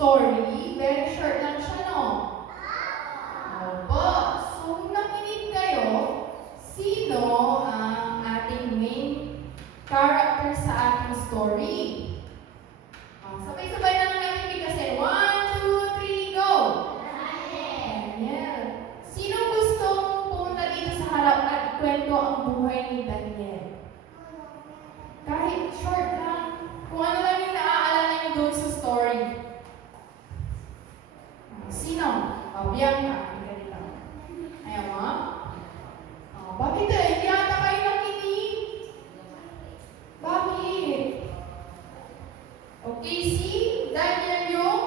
story. Very short lang siya, no? Opo. So, kung nakinig kayo, sino ang ating main character sa ating story? Sabay-sabay na lang natin bigkasin. 1, 2, 3, go! Daniel. Sino gustong pumunta dito sa harap at ikwento ang buhay ni Daniel? Kahit short lang. Kung ano lang yung naaalala niyo doon sa story. Sino? Bianca. Ayaw mo? Bakit hindi ata kayo nakinig? Bakit? Okay, si Daniel yung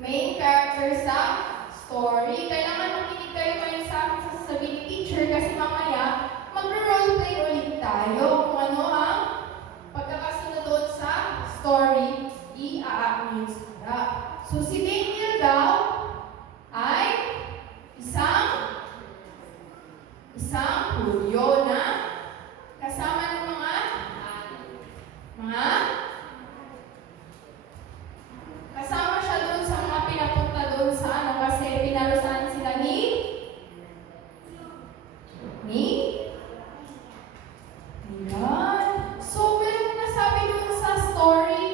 main character sa story. Kailangan makinig kayo ngayon sa akin sa sasabihin ni teacher kasi mamaya mag-roleplay ulit tayo kung ano ang pagkakasunod doon sa story, i-a-act nyo sa harap. So, si Daniel daw ay isang Hulyo na kasama ng kasama siya doon sa mga pinapunta doon sa kasi pinalusan sila ni Ayan. So, meron nasabi doon sa story,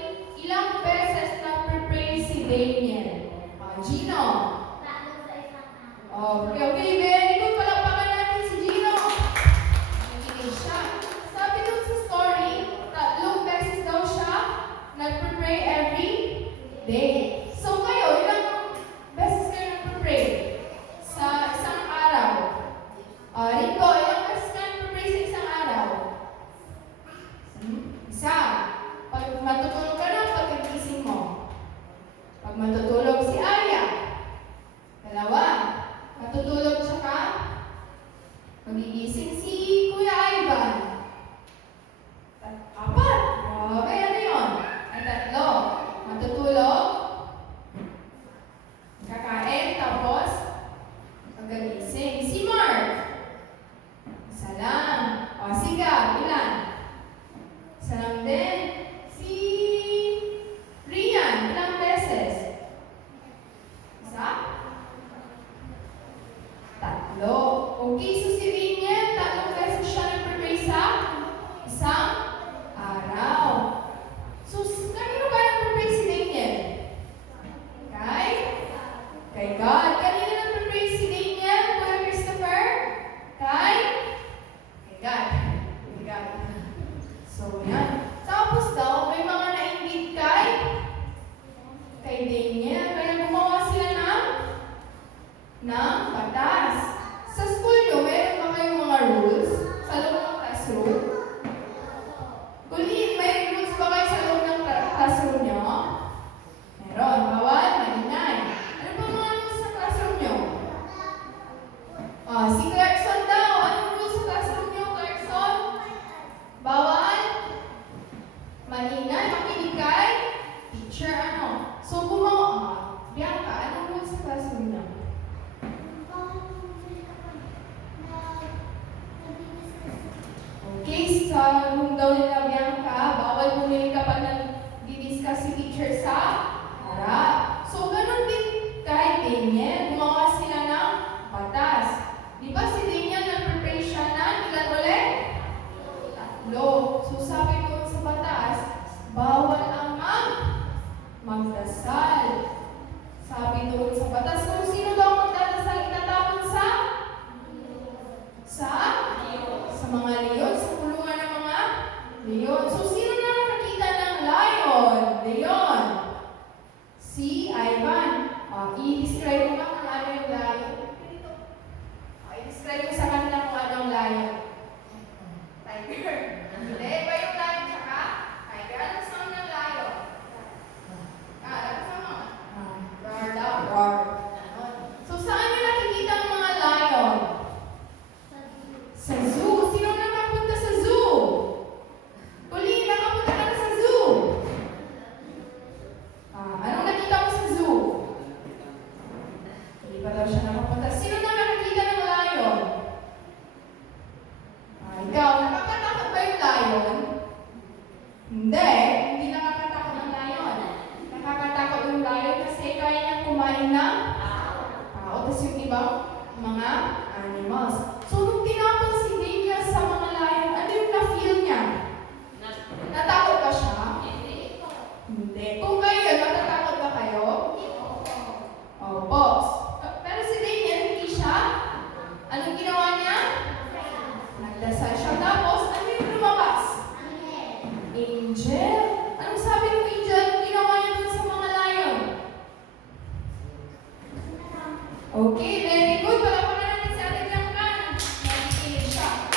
ilang beses na-prepare si Daniel. Gino. Okay, very good. Palakpakan natin si Gino. Nakikinig siya. Sabi doon sa story, 3 beses daw siya nag-prepare every day. So, kayo, ilang beses kayo nag-prepare sa isang araw? Rico, ilang beses kayo nag-prepare sa isang araw? Isa. Pag matutulog ka na, pagkagising mo. Pag matutulog si Aya. 2. Matutulog siya ka? Magigising si Kuya Ivan. 4. Okay, ano yun? Ay, 3. Matutulog. Kakain, tapos magagising. Si Mark. 1 lang. Si Gab, ilan? 1 lang din. Si Rian, ilang beses? 1? 3. Okay, so si Rian, 3 beses siya nag-prepare sa isang araw. So, kanino ba nag-prepare si Daniel? Kay God. Kanino nag-prepare si Daniel, Kuya Christopher? Kay God. So, yan. Tapos daw, may mga na-invite kay Daniel. Kaya gumawa sila ng batas. Sa school nyo, meron ba kayong mga rules sa loob ng classroom? Kulin, may rules ba kayo sa loob ng classroom nyo? Meron. Bawal, maingay. Ano ba mga rules sa classroom nyo? Si Clarkson daw. Anong rules sa classroom nyo, Clarkson? Bawal? Maingay, makinig kay teacher, ano? So, Bianca, anong rules sa classroom nyo? Okay, sa room daw nila Bianca, bawal bumili kapag nag-discuss si teacher sa harap. So, ganun din kay Daniel, gumawa sila ng batas. Di ba si Daniel nag-prepare siya ng ilan ulit? 3. So, sabi ko sa batas, bawal ang magdasal. Sabi doon sa batas, kung sino daw magdadasal, itatapon sa mga leon, sa kulungan ng mga leon. So, sino na nakakita ng lion? Leon. Si Ivan. I-describe mo nga kung ano yung lion. I-describe mo sa kanila kung ano ang lion. Tiger. Hindi, ba yung lion tsaka? Tiger. Ano sound ng lion? Ano sound? Roar daw. Roar. So, saan nyo nakikita ang mga lion? Sa zoo. Sino nakapunta sa zoo? Kuli, nakapunta ka na sa zoo. Anong nakita mo sa zoo? Hindi pa daw siya nakapunta. Sino nakakita ng lion? Ikaw, nakakatakot ba yung lion? Hindi nakakatakot ng lion. Nakakatakot yung lion Angel? Anong sabi ng angel? Anong ginawa niya dun sa mga lion? Okay, very good. Palapakan natin si Ate Bianca. Nakikinig siya.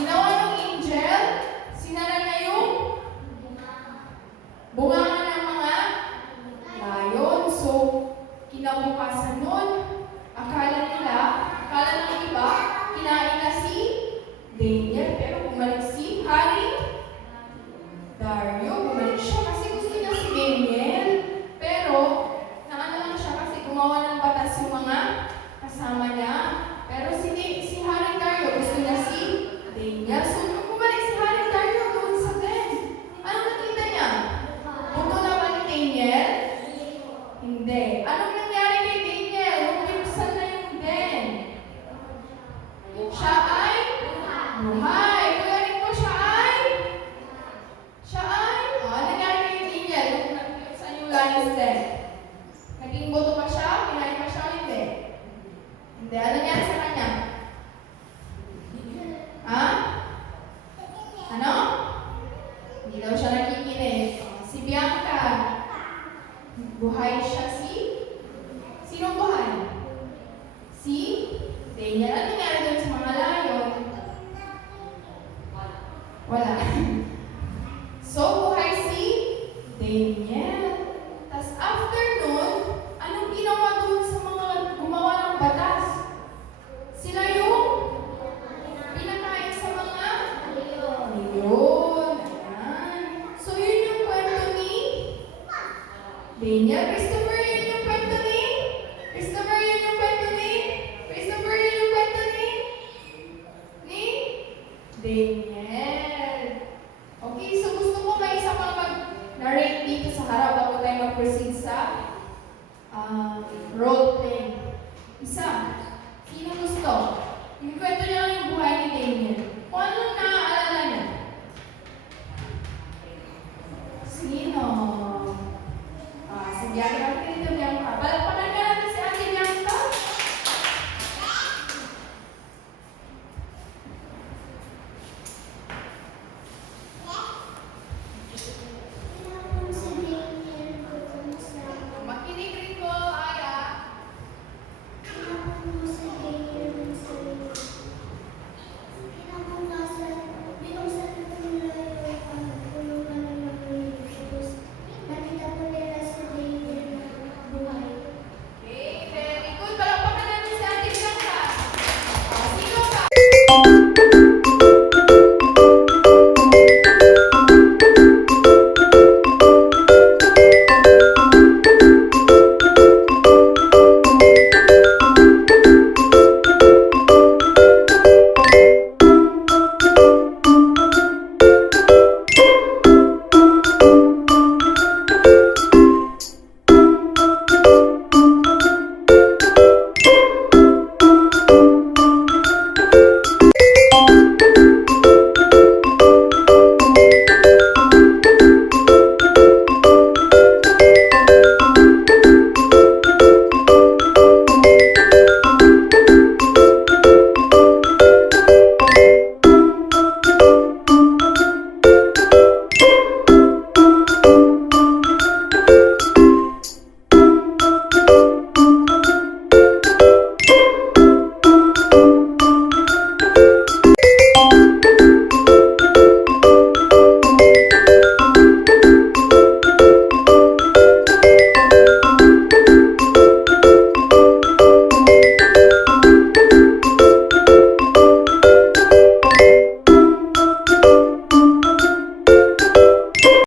Ginawa ng angel, sinara niya yung bunga ng mga lion. So, kinabukasan nun, akala ng iba, kinain na si Daniel. Pero bumalik si Hari Dario. Bumalik siya kasi gusto niya si Daniel. Pero, naano lang siya kasi gumawa ng batas yung mga kasama niya. Pero si Hari Dario gusto niya si Daniel. So, nung bumalik si Hari Dario doon sa den, anong nakita niya? Buto na ba ni Daniel? Hindi. Anong nangyari kay Daniel? Nung pinuksan na yung den, siya ay buhay. Kuyarin ko, siya ay, anong nangyari kay Daniel? Nung pinuksan yung lion's den, naging buto pa siya? Kinain pa siya? Hindi. Hindi. Anong nangyari sa kanya? Ha? Ano? Hindi daw siya nakikinig. Si Bianca, buhay siya sinong buhay? Si Daniel. Ano nangyari doon sa mga lion? Wala. So, buhay si Daniel. Tapos after nun, anong ginawa doon sa mga gumawa ng batas? Sila yung pinakain sa mga leon. Ayan. So, yun yung kwento ni Daniel. Christopher, yun yung kwento ni? Christopher, yun yung kwento ni? Christopher, yun yung kwento ni? Ni? Daniel. Okay, so gusto ko may isa pang mag-narrate dito sa harap bago tayo mag-proceed sa role play. Isa. Sino gusto? Yung kwento niya lang yung buhay ni Daniel.